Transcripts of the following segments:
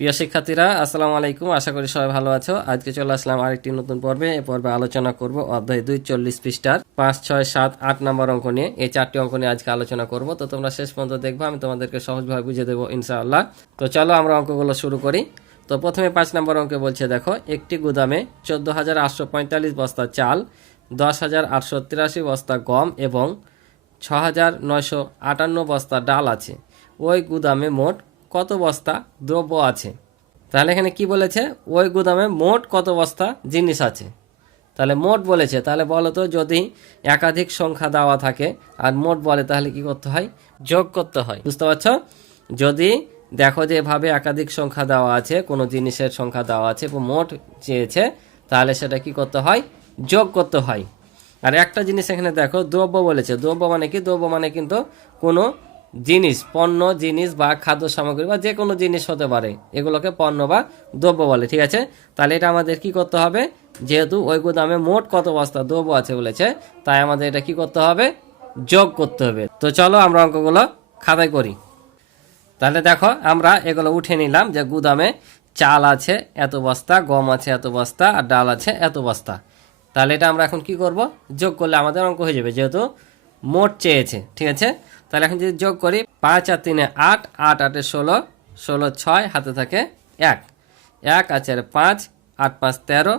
প্রিয় শিক্ষার্থীরা, আসসালামু আলাইকুম। আশা করি সবাই ভালো আছো। আজকে চলে আসলাম আরেকটি নতুন পর্বে। এই পর্বে আলোচনা করব অধ্যায় 2 40 পৃষ্ঠার 5, 6, 7, 8 নম্বর অঙ্ক নিয়ে। এই 4টি অঙ্ক নিয়ে আজকে আলোচনা করব। তো তোমরা শেষ পর্যন্ত দেখবে, আমি তোমাদেরকে সহজভাবে বুঝিয়ে দেবো ইনশাআল্লাহ। তো চলো আমরা অঙ্কগুলো শুরু করি। তো প্রথমে 5 নম্বর অঙ্কে বলছে, দেখো, একটি গুদামে 14,845 বস্তা চাল, 10,883 বস্তা গম এবং 6,958 বস্তা ডাল আছে। ওই গুদামে মোট কত বস্তা দ্রব্য আছে? তাহলে এখানে কি বলেছে? ওই গুদামে মোট কত বস্তা জিনিস আছে। তাহলে মোট বলেছে, তাহলে বলো তো, যদি একাধিক সংখ্যা দেওয়া থাকে আর মোট বলে, তাহলে কি করতে হয়? যোগ করতে হয়। বুঝতে পারছো? যদি দেখো যে এভাবে একাধিক সংখ্যা দেওয়া আছে, কোনো জিনিসের সংখ্যা দেওয়া আছে এবং মোট চেয়েছে, তাহলে সেটা কি করতে হয়? যোগ করতে হয়। আর একটা জিনিস এখানে দেখো, দ্রব্য বলেছে। দ্রব্য মানে কি? দ্রব্য মানে কিন্তু কোনো জিনিস, পণ্য, জিনিস বা খাদ্য সামগ্রী বা যে কোনো জিনিস হতে পারে, এগুলোকে পণ্য বা দ্রব্য বলে। ঠিক আছে? তাহলে এটা আমাদের কি করতে হবে? যেহেতু ওই গুদামে মোট কত বস্তা দ্রব্য আছে বলেছে, তাই আমাদের এটা কি করতে হবে? যোগ করতে হবে। তো চলো আমরা অঙ্কগুলো খাতায় করি। তাহলে দেখো, আমরা এগুলো উঠে নিলাম যে গুদামে চাল আছে এত বস্তা, গম আছে এত বস্তা, আর ডাল আছে এত বস্তা। তাহলে এটা আমরা এখন কি করব? যোগ করলে আমাদের অঙ্ক হয়ে যাবে, যেহেতু মোট চেয়েছে। ঠিক আছে? তাহলে এখন যদি যোগ করি, 5 আর 3 8, 8 8 16, 16 6, হাতে থাকে 1, 1 আর 4 5, 8 5 13,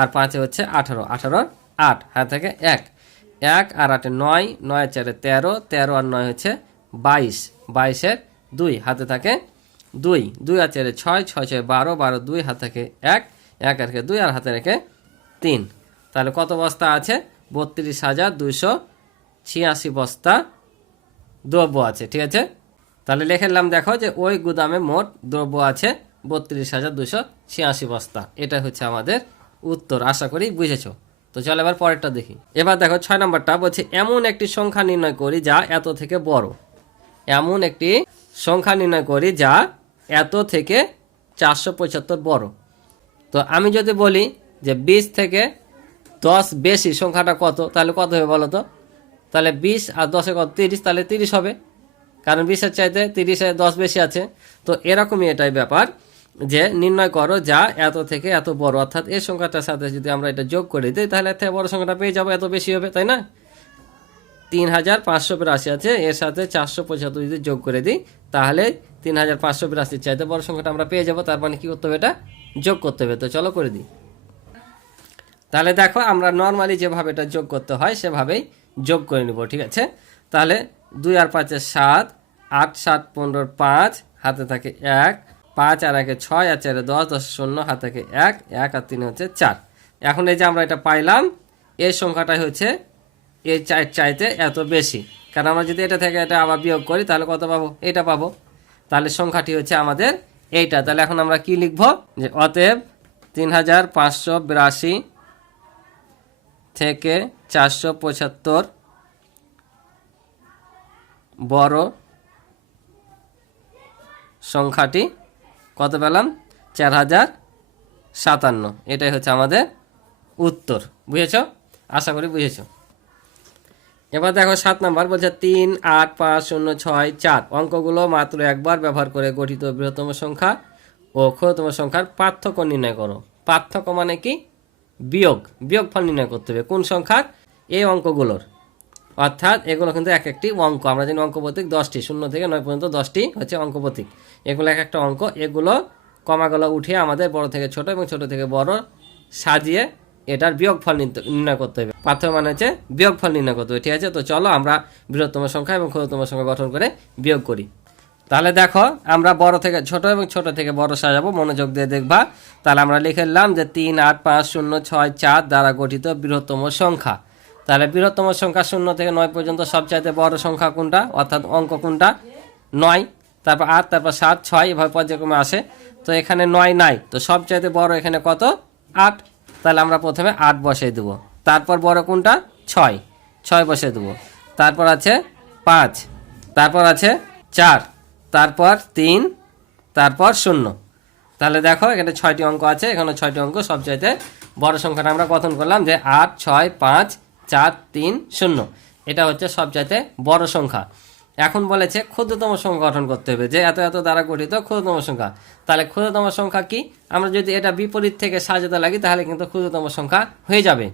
আর 5 হচ্ছে 18, 18 8, হাতে থাকে 1, 1 আর 8 9, 9 আর 4 13, 13 আর 9 হচ্ছে 22, 22 এর 2, হাতে থাকে 2, 2 আর 4 6, 6 6 12, 12 2, হাতে থাকে 1, 1 আর 2, আর হাতে রেখে 3। তাহলে কত বস্তা আছে? 32,286 বস্তা দ্রব্য আছে। ঠিক আছে? তাহলে লিখে নিলাম, দেখো, যে ওই গুদামে মোট দ্রব্য আছে 32,286 বস্তা। এটা হচ্ছে আমাদের উত্তর। আশা করি বুঝেছো। তো চলো এবার পরেরটা দেখি। এবার দেখো 6 নম্বরটা বলছে, এমন একটি সংখ্যা নির্ণয় করি যা এত থেকে বড়। এমন একটি সংখ্যা নির্ণয় করি যা এত থেকে 475 বড়। তো আমি যদি বলি যে 20 থেকে 10 বেশি সংখ্যাটা কত, তাহলে কত হবে বলো তো? তাহলে 20 আর 10 কত? 30, তাহলে 30 হবে, কারণ 20-এর চাইতে 30-এ 10 বেশি আছে। তো এরকমই এটাই ব্যাপার, যে নির্ণয় করো যা এত থেকে এত বড়, অর্থাৎ এই সংখ্যাটার সাথে যদি আমরা এটা যোগ করে দিই, তাহলে এর থেকে বড় সংখ্যাটা পেয়ে যাবো, এত বেশি হবে, তাই না? 3,582 আছে, এর সাথে 475 যদি যোগ করে দিই, তাহলে 3,582 চাইতে বড় সংখ্যাটা আমরা পেয়ে যাবো। তার মানে কি করতে হবে? এটা যোগ করতে হবে। তো চলো করে দিই। তাহলে দেখো, আমরা নর্মালি যেভাবে এটা যোগ করতে হয় সেভাবেই যোগ করে নিব। ঠিক আছে? তাহলে 2 আর 5 7, 8 7 15 5, হাতে থাকে 1, 5 আর 1 6, আর 4 10, 10 0, হাতে থাকে 1, 1 আর 3 হচ্ছে 4। এখন এই যে আমরা এটা পাইলাম, এই সংখ্যাটাই হচ্ছে এই চাইতে এত বেশি। কারণ আমরা যদি এটা থেকে এটা আবার বিয়োগ করি, তাহলে কত পাবো? এটা পাবো। তাহলে সংখ্যাটি হচ্ছে আমাদের এইটা। তাহলে এখন আমরা কি লিখবো? যে অতএব 3,582 থেকে 475 বড় সংখ্যাটি কত পেলাম? 4,057। এটাই হচ্ছে আমাদের উত্তর। বুঝেছ? আশা করি বুঝেছ। এবার দেখো 7 নম্বর বলছে, 3 8 5 0 6 4 অঙ্কগুলো মাত্র একবার ব্যবহার করে গঠিত বৃহত্তম সংখ্যা ও ক্ষুদ্রতম সংখ্যার পার্থক্য নির্ণয় করো। পার্থক্য মানে কি? বিয়োগফল নির্ণয় করতে হবে কোন সংখ্যার? এই অঙ্কগুলোর। অর্থাৎ এগুলো কিন্তু এক একটি অঙ্ক। আমরা জানি অঙ্ক প্রতীক 10টি, 0 থেকে 9 পর্যন্ত 10টি হচ্ছে অঙ্ক প্রতীক। এগুলো এক একটা অঙ্ক। এগুলো কমাগুলো উঠিয়ে আমাদের বড় থেকে ছোট এবং ছোট থেকে বড় সাজিয়ে এটার বিয়োগফল নির্ণয় করতে হবে। পার্থক্য মানে হচ্ছে বিয়োগফল নির্ণয় করতে হবে। ঠিক আছে? তো চলো আমরা বৃহত্তম সংখ্যা এবং ক্ষুদ্রতম সংখ্যা গঠন করে বিয়োগ করি। তাহলে দেখো, আমরা বড় থেকে ছোট এবং ছোট থেকে বড় সাজাবো, মনোযোগ দিয়ে দেখবা। তাহলে আমরা লিখে নিলাম যে 3 8 5 0 6 4 দ্বারা গঠিত বৃহত্তম সংখ্যা। তাহলে বৃহত্তম সংখ্যা 0 থেকে 9 পর্যন্ত সবচাইতে বড় সংখ্যা কোনটা, অর্থাৎ অঙ্ক কোনটা? 9, তারপর 8, তারপর 7 6, এভাবে পর্যায়ক্রমে আসে। তো এখানে 9 নাই, তো সবচাইতে বড় এখানে কত? 8। তাহলে আমরা প্রথমে 8 বসাই দেবো। তারপর বড় কোনটা? 6, 6 বসাই দেবো। তারপর আছে 5, তারপর আছে 4, তারপর 3, তারপর 0। তাহলে দেখো, এখানে 6টি অঙ্ক আছে। এখানে 6টি অঙ্ক, সবচাইতে বড় সংখ্যাটা আমরা গঠন করলাম যে 8 6 5 4 3 0। এটা হচ্ছে সবচাইতে বড় সংখ্যা। এখন বলেছে ক্ষুদ্রতম সংখ্যা গঠন করতে হবে, যে এত এত দ্বারা গঠিত ক্ষুদ্রতম সংখ্যা। তাহলে ক্ষুদ্রতম সংখ্যা কি, আমরা যদি এটা বিপরীত থেকে সাজাতে লাগি তাহলে কিন্তু ক্ষুদ্রতম সংখ্যা হয়ে যাবে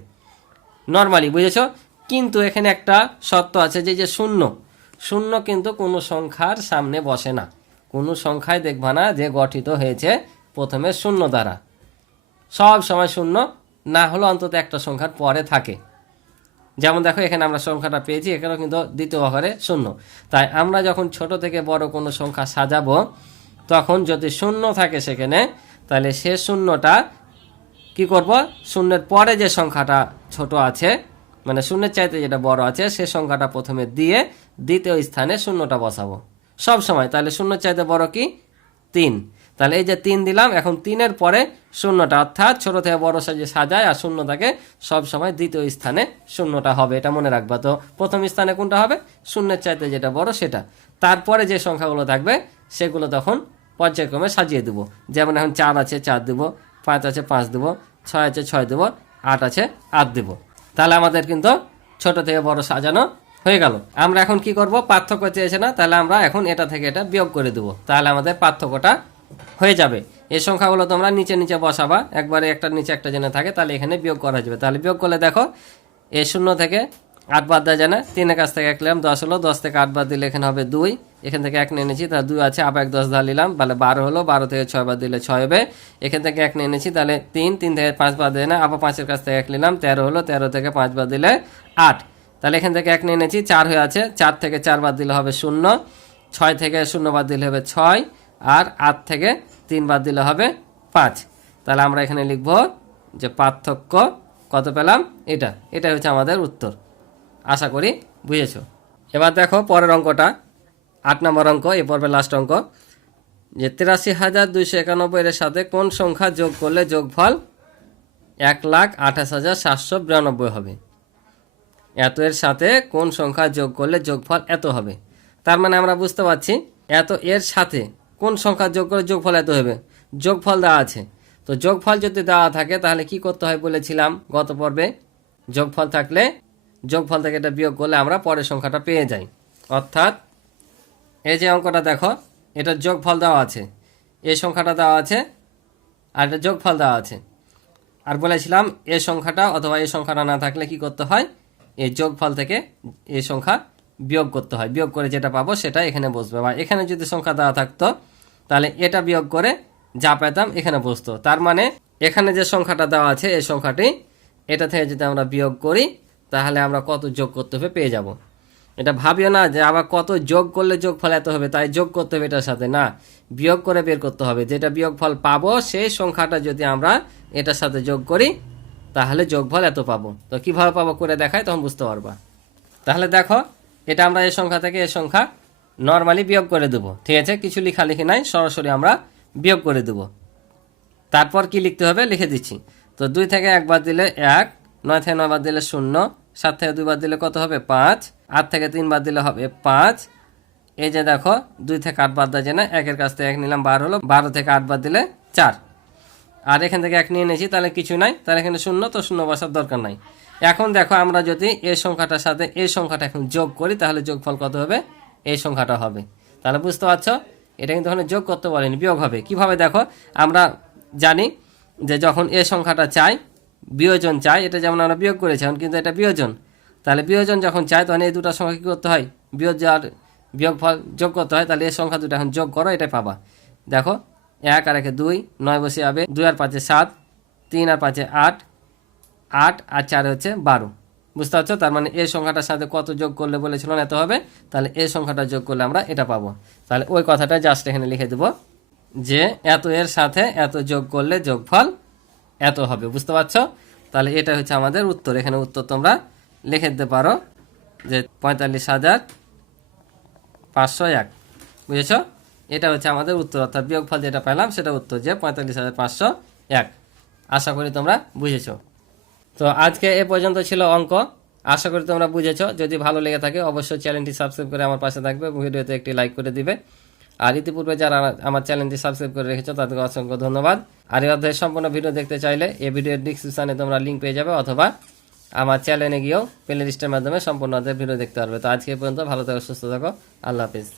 নর্মালি, বুঝেছো। কিন্তু এখানে একটা শর্ত আছে, যে শূন্য, শূন্য কিন্তু কোনো সংখ্যার সামনে বসে না। কোনো সংখ্যায় দেখবা না যে গঠিত হয়েছে প্রথমে শূন্য দ্বারা, সব সময় শূন্য না হলে অন্তত একটা সংখ্যার পরে থাকে। যেমন দেখো এখানে আমরা সংখ্যাটা পেয়েছি, এখানেও কিন্তু দ্বিতীয় অক্ষরে শূন্য। তাই আমরা যখন ছোট থেকে বড় কোনো সংখ্যা সাজাবো তখন যদি শূন্য থাকে সেখানে, তাহলে সে শূন্যটা কি করব, শূন্যের পরে যে সংখ্যাটা ছোট আছে, মানে শূন্যের চাইতে যেটা বড় আছে, সে সংখ্যাটা প্রথমে দিয়ে দ্বিতীয় স্থানে শূন্যটা বসাবো সব সময়। তাহলে শূন্যের চাইতে বড় কি 3, তাহলে এই যে 3 দিলাম, এখন 3-এর পরে শূন্যটা, অর্থাৎ ছোট থেকে বড় সাজে সাজায় আর শূন্যটাকে সব সময় দ্বিতীয় স্থানে শূন্যটা হবে, এটা মনে রাখবা। তো প্রথম স্থানে কোনটা হবে, শূন্যের চাইতে যেটা বড় সেটা। তারপরে যে সংখ্যাগুলো থাকবে সেগুলো তখন পর্যায়ক্রমে সাজিয়ে দেবো। যেমন এখন 4 আছে 4 দেবো, 5 আছে 5 দেবো, 6 আছে 6 দেবো, 8 আছে 8 দেবো। তাহলে আমাদের কিন্তু ছোট থেকে বড় সাজানো হয়ে গেল। আমরা এখন কি করব, পার্থক্য চেয়েছে না, তাহলে আমরা এখন এটা থেকে এটা বিয়োগ করে দেবো, তাহলে আমাদের পার্থক্যটা হয়ে যাবে। এই সংখ্যাগুলো তোমরা নিচে নিচে বসাবা, একবারে একটার নিচে একটা জেনে থাকে, তাহলে এখানে বিয়োগ করা যাবে। তাহলে বিয়োগ করলে দেখো এই 0 থেকে 8 বাদ দেওয়া যায় না, 3-এর কাছ থেকে 1 নিলাম 10 হলো, 10 থেকে 8 বাদ দিলে এখানে হবে 2, এখান থেকে 1 নিয়ে নিয়েছি তাহলে 2 আছে, আবার 10 ধরে নিলাম তাহলে 12 হলো, 12 থেকে 6 বাদ দিলে 6 হবে, এখান থেকে 1 নিয়ে নিয়েছি তাহলে 3, 3 থেকে 5 বাদ দেয় না, আবার 5-এর কাছ থেকে 1 নিলাম 13 হলো, 13 থেকে 5 বাদ দিলে 8, তাহলে এখান থেকে 1 নিয়ে নিয়েছি 4 হয়ে আছে, 4 থেকে 4 বাদ দিলে হবে 0, 6 থেকে 0 বাদ দিলে হবে 6, আর 8 থেকে 3 বাদ দিলে হবে 5। তাহলে আমরা এখানে লিখব যে পার্থক্য কত পেলাম, এটা হচ্ছে আমাদের উত্তর। আশা করি বুঝেছো। এবার দেখো পরের অঙ্কটা, 8 নম্বর অঙ্ক, এই পর্বের লাস্ট অঙ্ক, যে 83,291 এর সাথে কোন সংখ্যা যোগ করলে যোগফল 1,28,792 হবে। এত এর সাথে কোন সংখ্যা যোগ করলে যোগফল এত হবে। তার মানে আমরা বুঝতে পারছি এত এর সাথে কোন সংখ্যা যোগ করে যোগফল এত হবে, যোগফল দেওয়া আছে। তো যোগফল যদি দেওয়া থাকে তাহলে কি করতে হয় বলেছিলাম গত পর্বে, যোগফল থাকলে যোগফল থেকে এটা বিয়োগ করলে আমরা পরের সংখ্যাটা পেয়ে যাই। অর্থাৎ এই যে অঙ্কটা দেখো, এটা যোগফল দেওয়া আছে, এই সংখ্যাটা দেওয়া আছে, আর এটা যোগফল দেওয়া আছে। আর বলেছিলাম এই সংখ্যাটা অথবা এই সংখ্যাটা না থাকলে কি করতে হয়, এই যোগফল থেকে এই সংখ্যা বিয়োগ করতে হয়, বিয়োগ করে যেটা পাবো সেটা এখানে বসবে। বা এখানে যদি সংখ্যা দেওয়া থাকতো তাহলে এটা বিয়োগ করে যা পেতাম এখানে বসতো। তার মানে এখানে যে সংখ্যাটা দেওয়া আছে এই সংখ্যাটি, এটা থেকে যদি আমরা বিয়োগ করি তাহলে আমরা কত যোগ করতে হবে পেয়ে যাব। এটা ভাবিও না যে আবার কত যোগ করলে যোগফল এত হবে, তাই যোগ করতে হবে এটার সাথে, না, বিয়োগ করে বের করতে হবে। যেটা বিয়োগফল পাবো সেই সংখ্যাটা যদি আমরা এটার সাথে যোগ করি তাহলে যোগফল এত পাবো। তো কিভাবে পাবো করে দেখাই, তখন বুঝতে পারবা। তাহলে দেখো এটা আমরা এই সংখ্যা থেকে এই সংখ্যা নর্মালি বিয়োগ করে দেবো, ঠিক আছে, কিছু লেখালেখি নাই, সরাসরি আমরা বিয়োগ করে দেবো। তারপর কি লিখতে হবে লিখে দিচ্ছি। তো 2 থেকে 1 বাদ দিলে 1, 9 থেকে 9 বাদ দিলে 0, 7 থেকে 2 বাদ দিলে কত হবে 5, 8 থেকে 3 বাদ দিলে হবে 5। এই যে দেখো 2 থেকে 8 বাদ দেওয়া যায় না, 1-এর কাছ থেকে 1 নিলাম 12 হলো, 12 থেকে 8 বাদ দিলে 4, আর এখান থেকে 1 নিয়ে নিয়েছি তাহলে কিছু নাই, তাহলে এখানে 0, তো 0 বসার দরকার নাই। এখন দেখো আমরা যদি এই সংখ্যাটার সাথে এই সংখ্যাটা এখন যোগ করি তাহলে যোগফল কত হবে, এই সংখ্যাটা হবে। তাহলে বুঝতে পারছো এটা কিন্তু ওখানে যোগ করতে বলেনি, বিয়োগ হবে। কিভাবে দেখো, আমরা জানি যে যখন এই সংখ্যাটা চাই, বিয়োজন চাই, এটা যেমন আমরা বিয়োগ করেছি এখন কিন্তু এটা বিয়োজন, তাহলে বিয়োজন যখন চাই তখন এই দুটো সংখ্যা কী করতে হয়, বিয়োগ বিয়োগফল যোগ করতে হয়। তাহলে এই সংখ্যা দুটো এখন যোগ করো, এটা পাবা। দেখো 1 আর 1 2, 9 বসে যাবে, 2 আর 5 7, 3 আর 5 8, 8 আর 4 হচ্ছে 12। বুঝতে পারছো, তার মানে এই সংখ্যাটার সাথে কত যোগ করলে বলেছিল না এত হবে, তাহলে এই সংখ্যাটা যোগ করলে আমরা এটা পাবো। তাহলে ওই কথাটা জাস্ট এখানে লিখে দেবো যে এত এর সাথে এত যোগ করলে যোগফল এত হবে। বুঝতে পারছো, তাহলে এটা হচ্ছে আমাদের উত্তর। এখানে উত্তর তোমরা লিখে দিতে পারো যে 45,501। বুঝেছো, এটা হচ্ছে আমাদের উত্তর, অর্থাৎ বিয়োগফল যেটা পেলাম সেটা উত্তর, যে 45,501। আশা করি তোমরা বুঝেছো। তো আজকে এ পর্যন্ত ছিল অঙ্ক, আশা করি তোমরা বুঝেছো। যদি ভালো লেগে থাকে অবশ্যই চ্যানেলটি সাবস্ক্রাইব করে আমার পাশে থাকবে, ভিডিওতে একটি লাইক করে দিবে। আর ইতিপূর্বে যারা আমার চ্যানেলটি সাবস্ক্রাইব করে রেখেছো তাদেরকে অসংখ্য ধন্যবাদ। আর এই অধ্যায়ের সম্পূর্ণ ভিডিও দেখতে চাইলে এই ভিডিওর ডিসক্রিপশনে তোমরা লিঙ্ক পেয়ে যাবে, অথবা আমার চ্যানেলে গিয়েও প্লে লিস্টের মাধ্যমে সম্পূর্ণ ভিডিও দেখতে পারবে। তো আজকে এই পর্যন্ত, ভালো থাকো, সুস্থ থাকো, আল্লাহ হাফিজ।